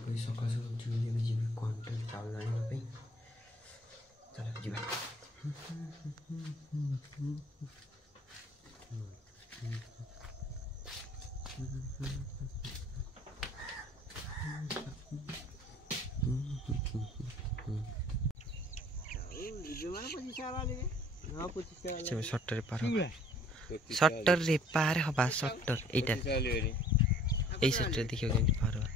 कोई सकाल उठी भी जी क्वांटल चावल आने चल जी सटर रे पार हवा सटर एटा ए सटर देखियो केमती पार हवा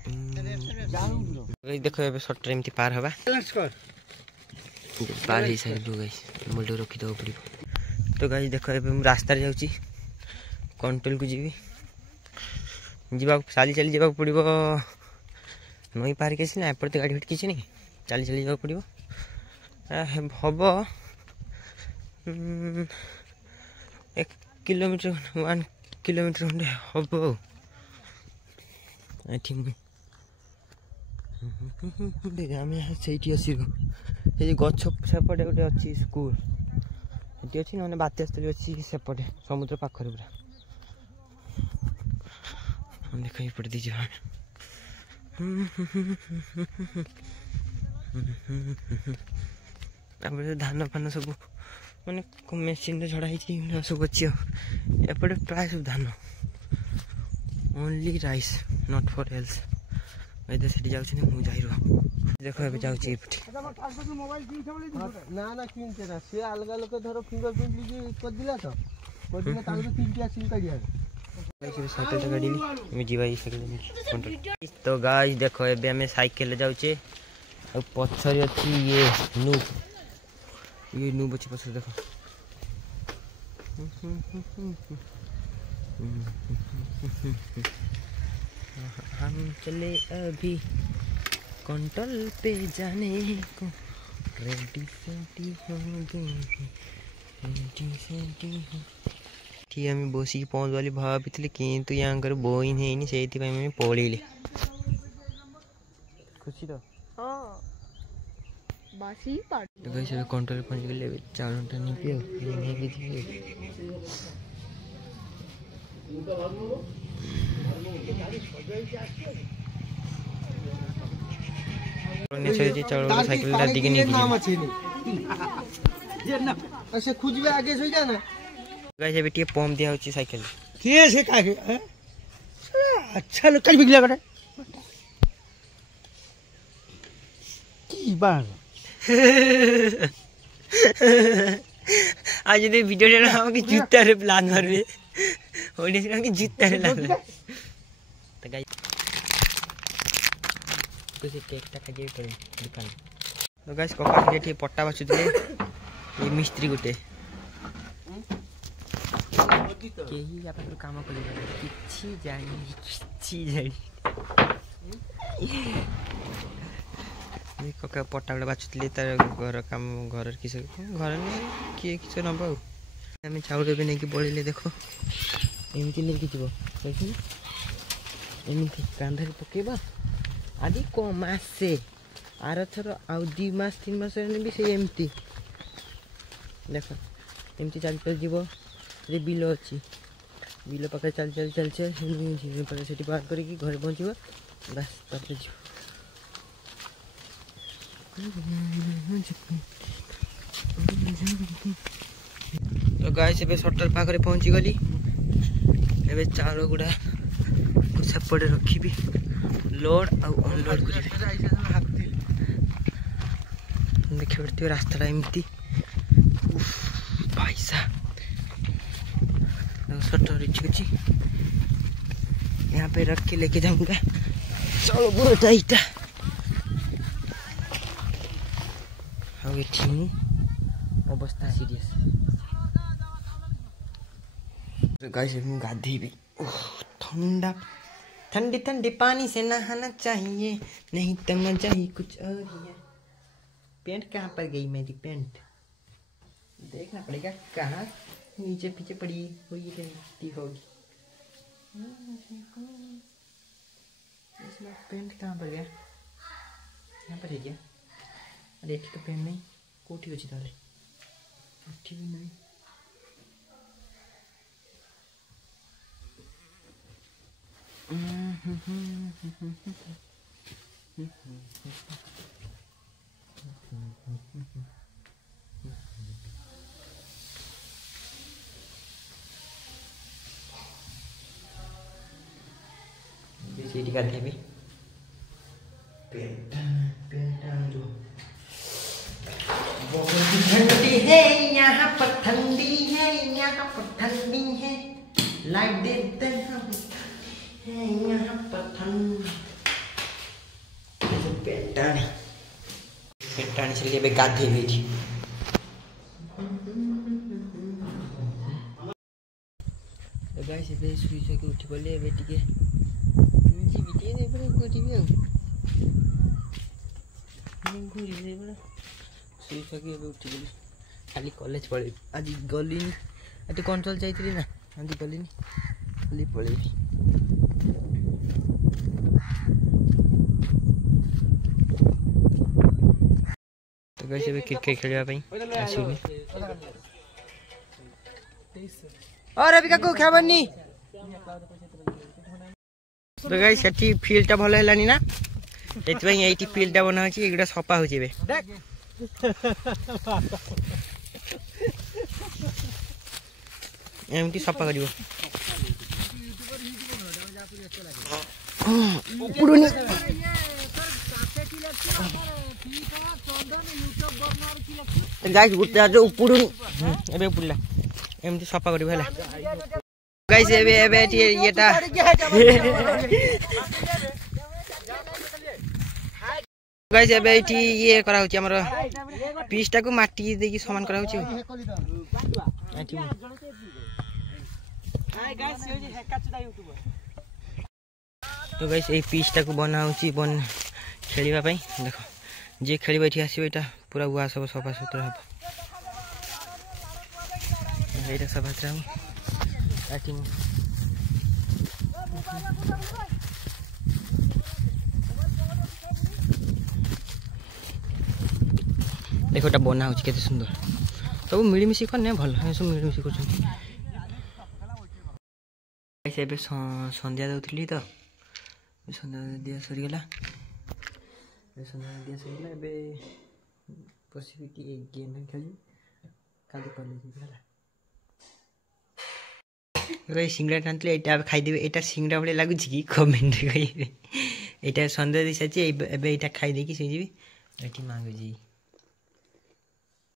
देखो ए सटर एमती पार हवा पार ही साइड गाइस मुंडो रखि दो पड़ी तो गाइस देखो ए रास्ता रे जाउची कंट्रोल को जीवी जीवा साली चली जीवा पड़िबो नई पार के ना एपर तो गाड़ी भेट किछि नहीं चली चली जावा पड़िबो हबो 1 किलोमीटर 1 किलोमीटर खंडे हबो आई थिंक आम यहाँ से आसो ये गछ सेपटे गोटे अच्छी स्कूल ये अच्छी ना बात्यास्थली अच्छी सेपटे समुद्र पाखरे पूरा देख ये पटे दीजिए धान फान सब माने मेसीन रे छड़ा सब अच्छी एपटे प्राय सब धान only rice not for else वैसे से जाउछ ने मु जाई रहो देखो ए जाउछ एपटे ना ना किनते ना से अलग लोक धरो फिंगरप्रिंट ली कर दिला तो कर दिला ताको तो 3टा सिम काढिया साइकिल तो गाड़ी मैं जीवा साइकिल तो गाइस देखो एबे हमें साइकिल जाउछे और पछरी अछि ये नू बच्चे पछर देखो हम चले अभी कंट्रोल पे जाने को रेडी सेटी हो गए ठीक है मैं बसी पहुँच वाली भाभी किंतु यहाँ कर बोई नहीं से पड़े खुशी तो हाँ बासी तो कैसे कंट्रोल पहुँच गए 4 घंटा नहीं पियो साइकिल दादी के नहीं ऐसे खुजबे आगे से जाना गाइस बेटी पंप दिया होची साइकिल के से कागे अच्छा लोग कल बिगला करे की बार आज ये वीडियो रे हम के जूता रे प्लान मारबे ओडी से के जूता रे लाग तो गाइस कुछ केक टा जे करे दुकान तो गाइस कोका के पट्टा बचु दे ये मिस्त्री गुटे केही या पाखर काम करि किछि जानि ये कोका पट्टा बडा बाचुतले तार घर काम घर किस घर ने के किछ न बाऊ हमें चाउल भी नहीं कि बळिले देखो एमति लेके जीवो देखि एमति कांधर पकेबा आदि को मास से आर थरो आ 2 मास 3 मास रे भी से एमति देखो एमति चल चल जीवो रे बिलो अछि बिलो पकड़ चल चल चल चल पर सेठी पार करी कि घर पहुंचीबो बस तब जीवो तो गाइस एबे शटर पाखरे पहुंची गली एबे चावल गुडा सेपटे रखिबी लोड आ अनलोड करी देखिए बड़ती रास्ता एमती भाई साहब शटर अच्छी यहाँ पे रख के लेके जाऊंगा चलो बुरा टाइट अवस्था सीरियस गाइस गाधी भी ठंडा ठंडी ठंडी पानी से नहाना चाहिए नहीं तो मजा ही कुछ और ही है। पैंट कहाँ पर गई मेरी पैंट देखना पड़ेगा कहाँ नीचे पीछे पड़ी हुई कहती होगी इसमें पैंट कहाँ पर गया यहाँ पर है क्या अरे एक तो पैंट नहीं कोठी अच्छी ताले कोठी भी नहीं सीटी करते भी बहुत ठंडी है यहाँ पर, ठंडी है यहाँ पर, ठंडी है लाइट देते हैं यहाँ पर ठंडी। पेटानी से लिए गाधे हुई थी। गाइस ଏବେ ଶୁଇ ଶୋଇକି ଉଠି ପଡ଼ିଲି। ଏବେ ଟିକେ ଯିବି ଟିକେ ଏପଟେ ଘୁରିବି ଆଉ ଘୁରିବି ଏପଟେ ଶୁଇ ଶୋଇକି ଏବେ ଉଠିଗଲି। କାଲି କଲେଜ ପଳେଇବି। ଆଜି ଗଲିନି, ଏଠି କଣ୍ଟ୍ରୋଲ ଯାଇଥିଲି ନା, ଆଜି ଗଲିନି, କାଲି ପଳେଇବି। ତ ଗାଇସ୍ ଏବେ କ୍ରିକେଟ ଖେଳିବା ପାଇଁ ଆସିଲି। और अभी काकू खेबनी तो गाइस सेठी फील्ड टा भलो हेलानी ना, एतबई एठी फील्ड टा बना होची, एगडा सफा होची बे एमटी सफा करिवो पुडुनी गाइस गुट्टा जो पुडुनी एबे पुडला एमती सफा करी भला गाइस एबे एबे येटा गाइस एबे एठी ये करा होची हमर पीसटा को माटी देकी समान करा होची। तो गाइस ए पीसटा को बना होची बन खेलिबा पई। देखो जे खेलिबा एठी आसीबे, एटा पूरा हुआ सब सफा सुतरा हो। एटा सब हतरा आई थिंक देखो एटा बना होची केते सुंदर। सब मिळमिशी करने भल, सब मिळमिशी करछन। गाइस एबे संध्या दउतली तो संध्या दिया सरी गेला, संध्या दिया सरी गेला। एबे पॉसिबिलिटी एक गेम खेली काली कॉलेज गेला। गाइस सिंगड़ा टानतले एटा खाइदेबे। एटा सिंगड़ा भले लागुछि कि कमेंट रे कहिबे। एटा संध्या दिसा छि एबे एटा खाइ देकी से जिबी एठी मांगु जी।